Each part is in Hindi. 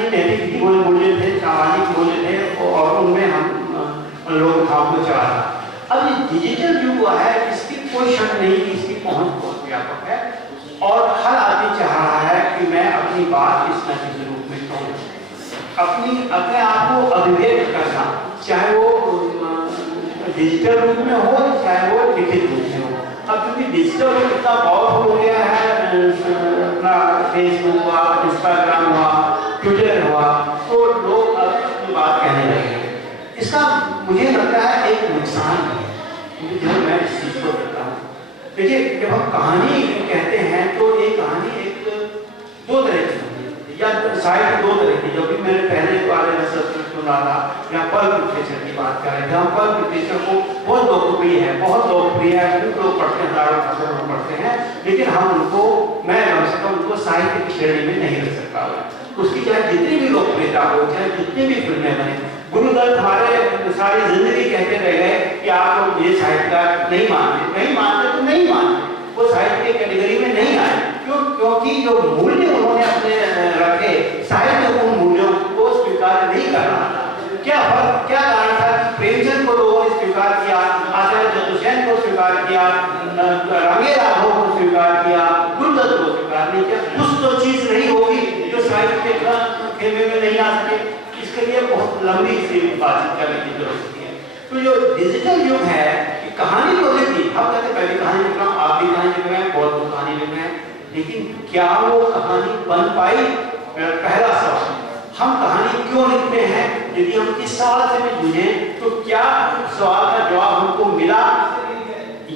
अच्छी नैतिक मूल्य थे, सामाजिक मूल्य थे और उनमें हम लोग भाव को चला था। अब ये डिजिटल युग हुआ है, इसकी कोई शक नहीं कि इसकी पहुंच बहुत व्यापक है और हर आदमी चाह रहा है कि मैं अपनी बात इस तरह के रूप में कहूँ, अपने आप को अभिव्यक्त करना, चाहे वो डिजिटल रूप में हो चाहे वो लिखित रूप में हो। अब क्योंकि डिजिटल रूप इतना पावरफुल हो गया है, अपना फेसबुक हुआ, इंस्टाग्राम हुआ, ट्विटर हुआ, तो लोग अब अपनी बात कहने लगे। इसका मुझे लगता है एक नुकसान है जो मैं इस चीज को करता हूँ। देखिए, जब हम कहानी कहते हैं तो एक कहानी एक दो तरह की या शायद दो तरह की, जो भी मैंने पहले वाले में सत्र सुना था या पल्प लिटरेचर की बात कर रहे थे। हम पल्प लिटरेचर को बहुत लोकप्रिय है, लोग पढ़ते हैं, हजारों लोग पढ़ते हैं, लेकिन हम उनको, मैं कम से कम उनको साहित्य की श्रेणी में नहीं रख सकता हूँ। उसकी चाहे जितनी भी लोकप्रियता हो, चाहे जितनी भी फिल्में बने, गुरुदत्त हमारे सारी जिंदगी कहते रह गए कि आप लोग ये साहित्यकार नहीं मानते तो नहीं मानते, वो साहित्य की कैटेगरी में नहीं आए। क्योंकि जो मूल्य उन्होंने अपने रखे, साहित्य उन मूल्यों को स्वीकार नहीं कर रहा था। क्या कारण था कि प्रेमचंद को लोगों ने स्वीकार किया, आचार्य चतुर्सेन को स्वीकार किया, रंगे राघव को स्वीकार किया, गुरुदत्त को स्वीकार नहीं किया? कुछ तो चीज रही होगी जो साहित्य के खेमे में नहीं आ सके। इसके लिए बहुत लंबी सी बातचीत करने की जरूरत है। तो जो डिजिटल युग है, कहानी तो लिखी, हम कहते पहले कहानी लिख रहा हूँ, आप भी कहानी लिख रहे हैं, बहुत लोग कहानी लिख रहे हैं, लेकिन क्या वो कहानी बन पाई? पहला सवाल, हम कहानी क्यों लिखते हैं? यदि हम इस सवाल से भी जूझे तो क्या सवाल का जवाब हमको मिला,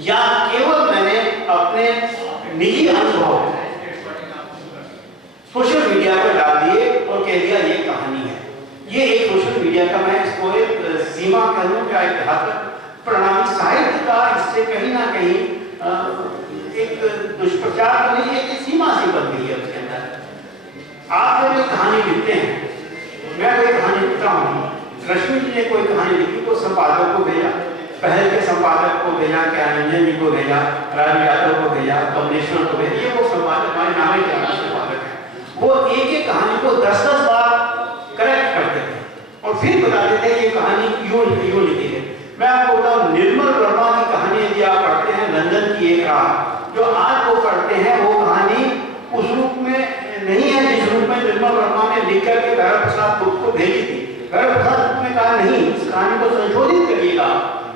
या केवल मैंने अपने निजी अनुभव सोशल मीडिया पर डाल दिए और कह दिया ये कहानी है? ये एक सोशल मीडिया का, मैं इसको एक सीमा कह लूं, क्या इतिहास प्रणाली साहित्य का इससे कहीं ना कहीं एक दुष्प्रचार तो नहीं, एक सीमा सी बन गई है उसके अंदर। आप जब एक कहानी लिखते हैं, मैं कोई कहानी लिखता हूँ, रश्मि जी ने कोई कहानी लिखी तो संपादक को भेजा, पहल के संपादक को भेजा, ज्ञानंजन जी को भेजा, राज यादव को भेजा, कमलेश्वर को भेजा, ये वो संपादक हमारे नाम ही संपादक है। वो एक एक कहानी को 10-10 बार करेक्ट करते थे और फिर बताते थे ये कहानी यूं लिखी है। मैं आपको बताऊं, निर्मल वर्मा की कहानी यदि आप पढ़ते हैं, लंदन की एक रात, जो आज वो पढ़ते हैं, वो कहानी उस रूप में नहीं है जिस रूप में निर्मल वर्मा ने लिख करके भैरव प्रसाद गुप्त को भेजी थी। भैरव प्रसाद गुप्त ने कहा नहीं, इस कहानी को संशोधित करिएगा।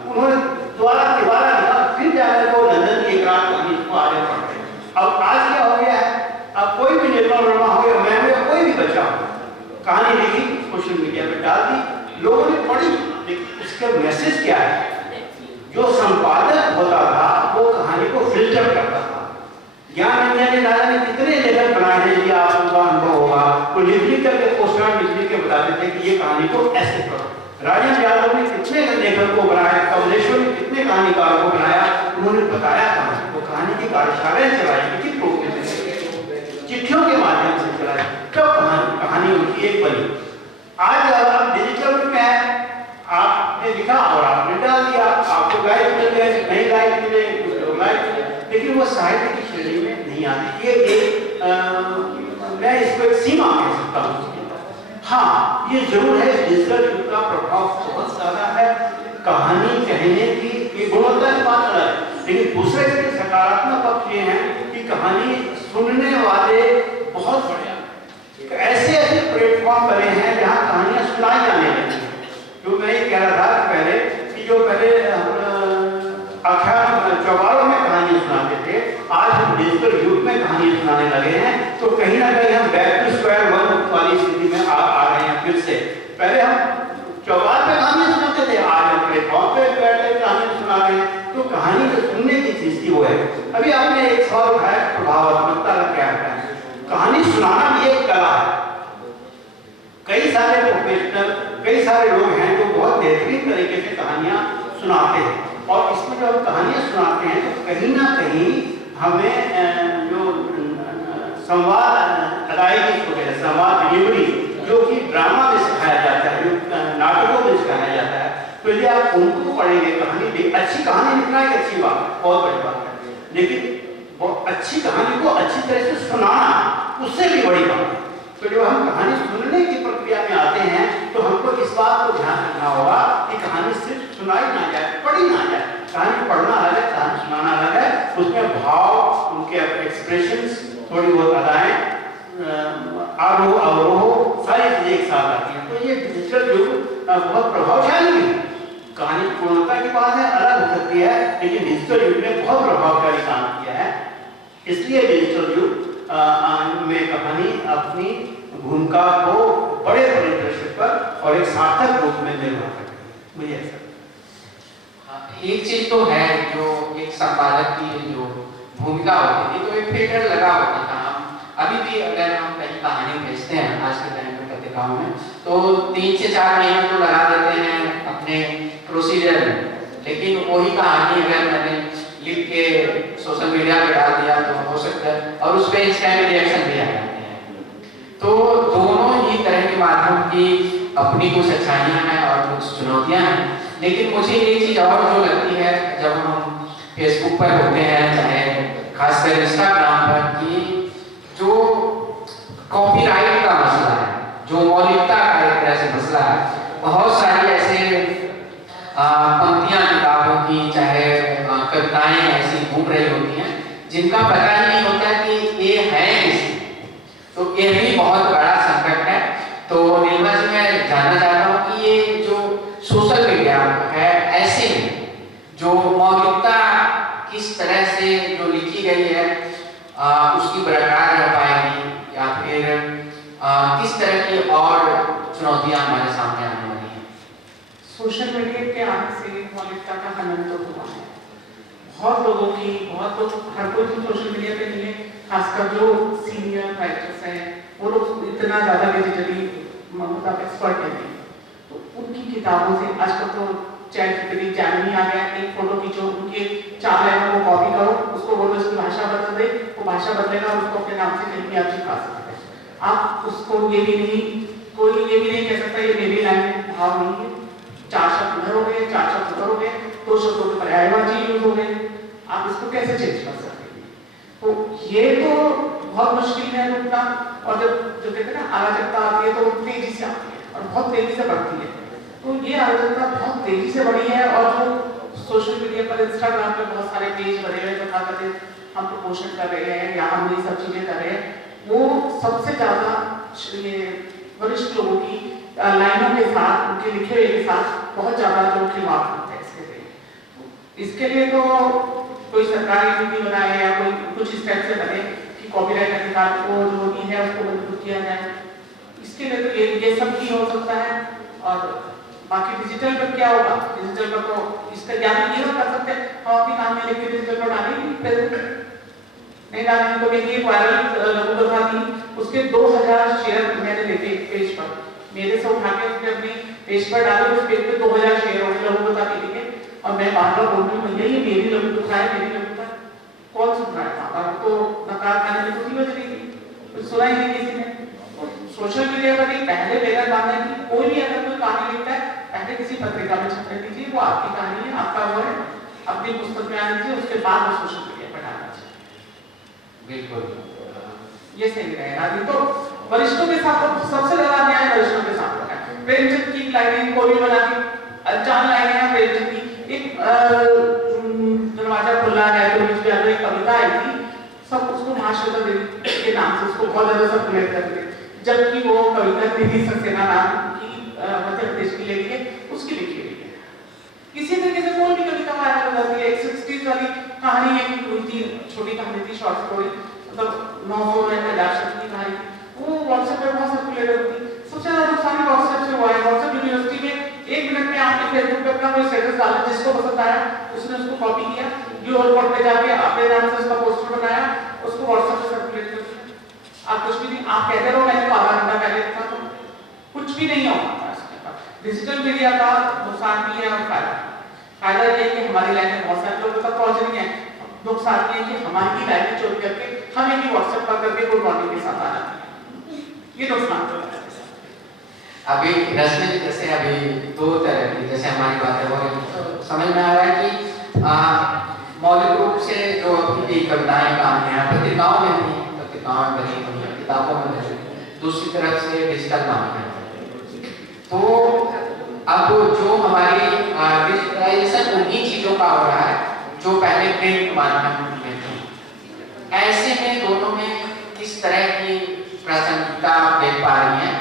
उन्होंने दोबारा लिखा, फिर जाकर वो लंदन की एक रात कहानी को आगे पढ़ते हैं। अब आज क्या हो गया है, अब कोई भी निर्मल वर्मा हो गया, मैं हो या कोई भी बच्चा हो, कहानी लिखी, सोशल मीडिया पे डाल दी, लोगों ने पढ़ी, उसका मैसेज क्या है? जो संपादक होता था वो कहानी को फिल्टर करता था। ज्ञानंजन दादा ने कितने लेखक बनाए हैं, ये आपका अनुभव होगा, वो लिख करके पोस्टकार्ड लिख के बताते थे कि ये कहानी को ऐसे पढ़ो। राजेंद्र यादव ने कितने लेखक को बनाया, कमलेश्वर ने कितने कहानीकारों को बनाया, उन्होंने बताया कहानी को, कहानी की कार्यशालाएं चलाई, लिखित रूप में चिट्ठियों के माध्यम से चलाई, तब कहानी उनकी एक बनी। आज अगर डिजिटल में है, आपने लिखा और आपने डाल दिया, आपको लाइक मिल गए, नहीं लाइक मिले, कुछ लोग लाइक मिले, लेकिन वो साहित्य की श्रेणी में नहीं आती। ये एक मैं इसको एक सीमा कह सकता हूँ। हाँ, ये जरूर है, डिजिटल युग का प्रभाव बहुत ज्यादा है। कहानी कहने की गुणवत्ता की बात अलग है, लेकिन दूसरे के सकारात्मक पक्ष ये है कि कहानी सुनने वाले बहुत बढ़िया ऐसे प्लेटफॉर्म बने हैं जहाँ कहानियां सुनाई जाने लगी। जो मैं ये कह रहा था पहले कि जो पहले आख्यान चौबारों में कहानियां सुनाते थे, आज हम डिजिटल युग में कहानियां सुनाने लगे हैं, तो कहीं ना कहीं हम बैक टू स्क्वायर वन वाली स्थिति में आ रहे हैं फिर से। पहले हम चौबार पे कहानियां सुनाते थे, आज हम प्लेटफॉर्म पे बैठ कर कहानियां सुना रहे हैं। तो कहानी जो सुनने की चीज थी वो है। अभी आपने एक सवाल उठाया, प्रभावात्मकता का क्या है? कहानी सुनाना भी एक कला है। कई सारे प्रोफेशनल, कई सारे लोग हैं जो बहुत बेहतरीन तरीके से कहानियां सुनाते हैं, और इसमें जब कहानियां सुनाते हैं तो कहीं ना कहीं हमें जो संवाद अदायगी को कहते हैं, संवाद डिलीवरी, जो कि ड्रामा में सिखाया जाता है, जो नाटकों में सिखाया जाता है, तो यदि आप उनको पढ़ेंगे, कहानी अच्छी कहानी लिखना एक अच्छी बात, बहुत बड़ी बात है, लेकिन बहुत अच्छी कहानी को अच्छी तरह से सुनाना उससे भी बड़ी बात है। तो जो हम कहानी सुनने की मीडिया में आते हैं तो हमको इस बात को ध्यान रखना होगा कि कहानी सिर्फ सुनाई ना जाए, पढ़ी ना जाए। कहानी पढ़ना अलग है, कहानी सुनाना अलग है। उसमें भाव, उनके एक्सप्रेशंस, थोड़ी बहुत अदाएं, आरोह अवरोह, सारी चीजें एक साथ आती हैं। तो ये डिजिटल युग बहुत प्रभावशाली है। कहानी पूर्णता की बात है, अलग हो सकती है, लेकिन डिजिटल युग ने बहुत प्रभावशाली काम किया है। इसलिए डिजिटल युग में कहानी अपनी भूमिका को बड़े परिदृश्य पर और एक सार्थक रूप में निर्भर करती है। मुझे ऐसा एक चीज तो है जो एक संपादक की जो भूमिका होती थी, तो एक फिल्टर लगा होता था। अभी भी अगर हम कहीं कहानी भेजते हैं आज के टाइम में पत्रिकाओं में, तो 3 से 4 महीने तो लगा देते हैं अपने प्रोसीजर में, लेकिन वही कहानी अगर मैंने लिख के सोशल मीडिया पे डाल दिया तो हो सकता है, और उस पर इंस्टेंट रिएक्शन भी आ जाते हैं। तो दोनों ही तरह के माध्यम की अपनी कुछ अच्छाइयाँ हैं और कुछ चुनौतियाँ हैं। लेकिन मुझे एक चीज़ और जो लगती है जब हम फेसबुक पर होते हैं, चाहे खासकर इंस्टाग्राम पर, कि जो कॉपीराइट का मसला है, जो मौलिकता का एक तरह से मसला है, बहुत सारी ऐसे पंक्तियां किताबों की, चाहे कविताएं ऐसी घूम रही होती हैं जिनका पता ही नहीं होता कि ये है किसकी। तो ये भी बहुत बड़ा संकट है। तो नीलमा जी, मैं जानना चाहता हूँ कि ये जो सोशल मीडिया है, ऐसे में जो मौलिकता किस तरह से जो लिखी गई है उसकी बरकरार रह पाएगी, या फिर किस तरह की और चुनौतियां हमारे सामने आने वाली हैं? सोशल मीडिया के आने से मौलिकता का हनन तो हुआ है। बहुत लोगों की, बहुत लोग, हर कोई तो सोशल मीडिया पे नहीं है, खासकर जो सीनियर राइटर्स हैं वो लोग इतना ज़्यादा डिजिटली मतलब एक्सपर्ट नहीं। तो उनकी किताबों से आजकल तो चैट जीपीटी जैमिनी आ गया, एक फोटो खींचो, उनके 4 लाइनों को कॉपी करो, उसको बोलो इसकी भाषा बदल दे, वो भाषा बदलेगा और उसको अपने नाम से कहीं भी आप चिपका सकते हैं। आप उसको ये भी नहीं, कोई ये भी नहीं कह सकता ये मेरी लाइन भाव नहीं है, 4 शब्द उधर हो गए, 4 शब्द उधर हो गए, 2 शब्दों के पर्यायवाची यूज हो गए, आप इसको कैसे चेंज कर सकते हैं? तो ये तो बहुत मुश्किल है रुकना। और जब जो कहते हैं ना अराजकता आती है तो तेजी से आती है और बहुत तेजी से बढ़ती है। तो ये अराजकता बहुत तेजी से बढ़ी है। और जो सोशल मीडिया पर, इंस्टाग्राम पे बहुत सारे पेज बने हुए तथा कहते हम प्रमोशन कर रहे हैं या हम ये सब चीजें कर रहे हैं, वो सबसे ज्यादा ये वरिष्ठ लोगों की लाइनों के साथ, उनके लिखे हुए के साथ बहुत ज्यादा जो खिलवाड़ होता है इसके लिए। इसके लिए तो कोई सरकारी नीति बनाए या कोई कुछ इस टाइप से बने कि कॉपीराइट अधिकार को जो नहीं है उसको मजबूत किया जाए। इसके लिए तो ये सब ही हो सकता है। और बाकी डिजिटल पर क्या होगा? डिजिटल पर तो इसका या तो ये कर सकते हैं हम अपनी कहानी लिख के डिजिटल पर डालेंगे, नहीं डालेंगे तो मेरी एक वायरल लघु कथा थी, उसके 2000 शेयर मैंने देखे पेज पर, मेरे से उठा के उसने अपने पेज पर डाले, उस पेज पे 2000 शेयर हो गए लघु कथा के लिए। और मैं बार बार बोल रही हूँ भैया ये मेरी लघु कथा है, मेरी लघु कथा, कौन सुन रहा है? वहां तो नकार खाने की कुछ बज रही थी, कुछ सुना ही नहीं किसी ने। सोशल मीडिया पर एक पहले बैनर बांधना है कि कोई भी अगर कोई कहानी लिखता है पहले किसी पत्रिका में छपने दीजिए, वो आपकी कहानी है, आपका वो है, अपनी पुस्तक में आने दीजिए, उसके बाद वो सोशल मीडिया पर डालना चाहिए। बिल्कुल ये सही रहेगा। नहीं तो वरिष्ठों के साथ तो सबसे ज्यादा अन्याय वरिष्ठों के साथ होता है। प्रेमचंद की लाइनें कोई भी बना के, अनजान लाइनें हैं प्रेमचंद की। एक दरवाजा खुला है तो बीच में एक कविता आई थी, सब उसको महाश्वेता देवी के नाम से उसको बहुत ज्यादा सर्कुलेट करते, जबकि वो कविता निधि सक्सेना नाम की मध्य प्रदेश की लेडी है, उसकी लिखी हुई है। किसी तरीके से कोई भी कविता वायरल हो जाती है। एक 60s वाली कहानी एक हुई थी, छोटी कहानी थी, शॉर्ट स्टोरी, मतलब 900 शब्द की कहानी, वो व्हाट्सएप पे बहुत सर्कुलेट होती। सबसे ज्यादा नुकसान व्हाट्सएप से हुआ है। व्हाट्सएप यूनिवर्सिटी में 1 मिनट में आपने फेसबुक पे अपना कोई स्टेटस डाला, जिसको पसंद आया उसने उसको कॉपी किया, ड्यूअल कोड पे जाके अपने नाम से उसका पोस्टर बनाया, उसको व्हाट्सएप पे सर्कुलेट कर दिया। आप कुछ भी नहीं, आप कहते रहो मैंने तो आधा घंटा पहले लिखा, तो कुछ भी नहीं होता इसके बाद। डिजिटल मीडिया का नुकसान भी है और फायदा ये है कि हमारी लाइनें बहुत सारे लोगों तक पहुंच रही हैं। नुकसान ये है कि हमारी लाइनें चोरी करके हमें भी व्हाट्सएप पर करके कोई बॉन्डिंग के साथ आ जाती है। ये नुकसान तो है। अभी रश्मि जैसे अभी 2 तरह की जैसे हमारी बातें हो रही, तो समझ में आ रहा है कि मौलिक रूप से जो अभी कविताएं कहानियां पत्रिकाओं में बनी हुई, किताबों में बनी, दूसरी तरफ से डिजिटल कहानियां। तो अब जो हमारी डिजिटलाइजेशन उन्हीं चीज़ों का हो रहा है जो पहले प्रिंट माध्यम में थे। ऐसे में दोनों में किस तरह की प्रासंगिकता आप देख पा रही हैं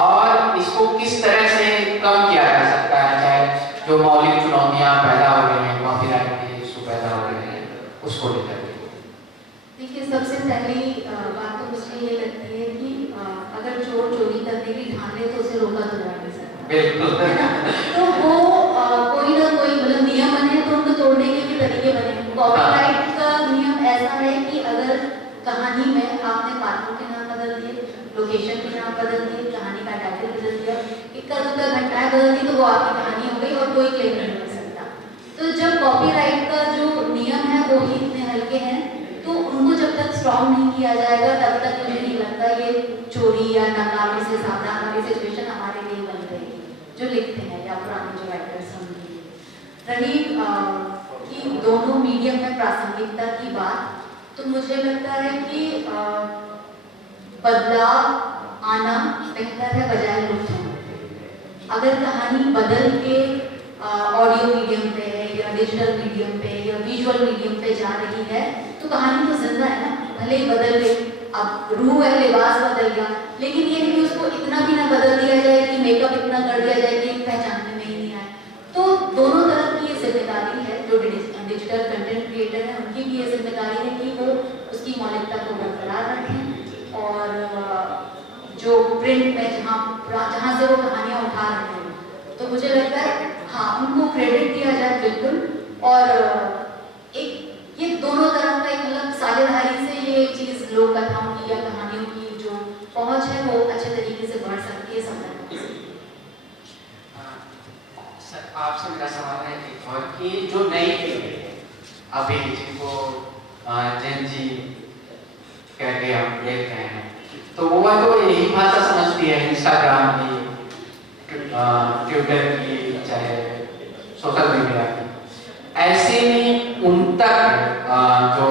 और इसको किस तरह से कम किया जा सकता है, चाहे जो मौलिक चुनौतियां पैदा हो रही हैं, कॉपीराइट के इशू पैदा हो रहे हैं, उसको लेकर? देखिए, सबसे पहली बात तो मुझे ये लगती है कि अगर चोर चोरी करने की ठान ले तो उसे रोका तो जा नहीं सकता, बिल्कुल है ना? तो वो कोई ना कोई मतलब नियम बने तो उनको तोड़ने के भी तरीके बने। कॉपीराइट का नियम ऐसा है कि अगर कहानी में आपने पात्रों के नाम बदल दिए, लोकेशन के नाम बदल दिए, कहानी का टाइटल बदल दिया, इक्का दुक्का घटनाएं बदल दी, तो वो आपकी कहानी हो गई और कोई क्लेम नहीं कर सकता। तो जब कॉपीराइट का जो नियम है वो ही इतने हल्के हैं, तो उनको जब तक स्ट्रॉन्ग नहीं किया जाएगा तब तक मुझे नहीं लगता ये चोरी या नाकामी से सावधान वाली सिचुएशन हमारे लिए बन गई जो लिखते हैं या पुराने जो राइटर्स हम रही कि दोनों मीडियम में प्रासंगिकता की बात, तो मुझे लगता है कि बदलाव आना बेहतर है बजाय लुप्त होने। अगर कहानी बदल के ऑडियो मीडियम पे या डिजिटल मीडियम पे या विजुअल मीडियम पे जा रही है तो कहानी तो जिंदा है ना, भले ही बदल गई, अब रूह है, लिबास बदल गया, लेकिन ये नहीं कि उसको इतना भी ना बदल दिया जाए कि मेकअप इतना कर दिया जाए कि पहचानने में ही नहीं आए। तो दोनों तरफ की ये जिम्मेदारी है, जो डिजिटल कंटेंट क्रिएटर है उनकी भी ये जिम्मेदारी है कि वो उसकी मौलिकता को बरकरार रखें और जो प्रिंट में जहाँ से वो कहानियाँ उठा रहे हैं तो मुझे लगता है हाँ उनको क्रेडिट दिया जाए बिल्कुल, और एक ये दोनों तरफ का एक मतलब साझेदारी से ये चीज़ लोक कथाओं की या कहानियों की जो पहुंच है वो अच्छे तरीके से बढ़ सकती है सब तक। सर आपसे मेरा सवाल है एक और कि जो नई पीढ़ी है अभी जिनको जेन जी कह के हम देख रहे हैं, तो वो तो यही भाषा समझती है इंस्टाग्राम की, ट्विटर की, चाहे सोशल मीडिया की। ऐसे में उन तक जो